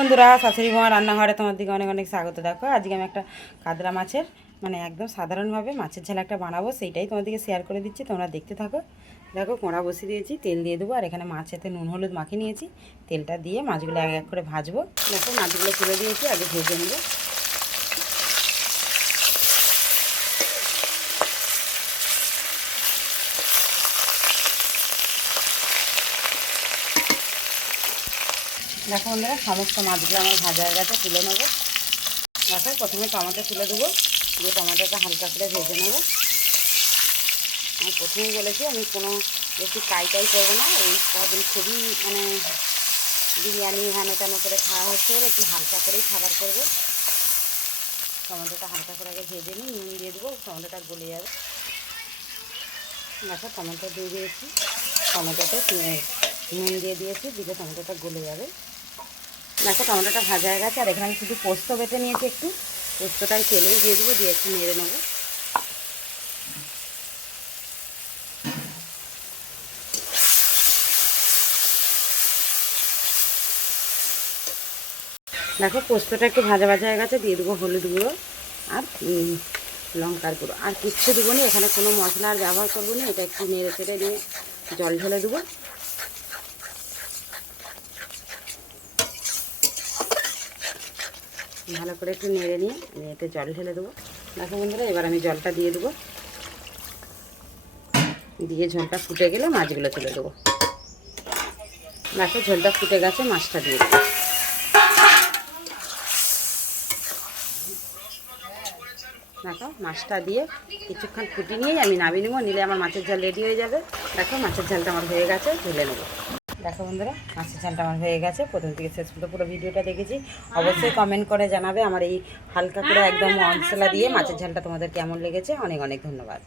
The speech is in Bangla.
বন্ধুরা, শাশুড়ি মা রান্নাঘরে তোমার দিকে অনেক অনেক স্বাগত। দেখো আজকে আমি একটা কাতলা মাছের একদম সাধারণভাবে মাছের ঝাল একটা বানাবো, সেইটাই তোমাদেরকে শেয়ার করে দিচ্ছি, তোমরা দেখতে থাকো। দেখো কড়া বসিয়ে দিয়েছি, তেল দিয়ে দেবো, আর এখানে মাছেতে নুন হলুদ মাখিয়ে নিয়েছি। তেলটা দিয়ে মাছগুলো এক এক করে ভাজবো। দেখো মাছগুলো তুলে দিয়েছি, আগে ভেজে নেবো। দেখো বন্ধুরা, সমস্ত মাছগুলো আমার ভাজা হয়ে গেছে, তুলে নেবো। দেখো প্রথমে টমেটো তুলে দেবো, দিয়ে টমেটোটা হালকা করে ভেজে নেবো। আমি প্রথমেই বলেছি আমি কোনো বেশি টাই করবো না, এই কদিন খুবই বিরিয়ানি হেন তেন করে খাওয়া হচ্ছে বলে একটু হালকা করেই খাবার করবো। টমেটোটা হালকা করে আগে ভেজে নিই, নুন দিয়ে দেবো, টমেটোটা গলে যাবে। দেখো টমেটো দিয়ে দিয়েছি, টমেটোতে নুন দিয়ে দিয়েছি, দিলে টমেটোটা গলে যাবে। দেখো টমেটোটা ভাজা হয়ে গেছে, আর এখানে আমি শুধু পোস্ত বেটে নিয়েছি, একটু পোস্তটাই তেলেই দিয়ে দেবো, দিয়ে একটু নেড়ে নেবো। দেখো পোস্তটা একটু ভাজা ভাজা হয়ে গেছে, দিয়ে দেবো হলুদ গুঁড়ো আর লঙ্কার গুঁড়ো, আর কিচ্ছু দেবো না, এখানে কোনো মশলা আর ব্যবহার করবো না। এটা একটু নেড়ে চেড়ে দিয়ে জল ঢেলে দেবো। ভালো করে একটু নেড়ে নিয়ে এতে জল ঢেলে দেবো। দেখো বন্ধুরা, এবার আমি জলটা দিয়ে দেবো, দিয়ে ঝোলটা ফুটে গেলে মাছগুলো তুলে দেবো। দেখো ঝোলটা ফুটে গেছে, মাছটা দিয়ে দেবো। দেখো মাছটা দিয়ে কিছুক্ষণ ফুটিয়ে নিয়েই আমি নামিয়ে নেবো, নিলে আমার মাছের ঝাল রেডি হয়ে যাবে। দেখো মাছের ঝালটা আমার হয়ে গেছে, ঢেলে নেবো। দেখো বন্ধুরা, মাছের ঝালটা আমার হয়ে গেছে। প্রথম থেকে শেষ পর্যন্ত পুরো ভিডিওটা দেখেছি, অবশ্যই কমেন্ট করে জানাবে আমার এই হালকা করে একদম মশলা দিয়ে মাছের ঝালটা তোমাদের কেমন লেগেছে। অনেক অনেক ধন্যবাদ।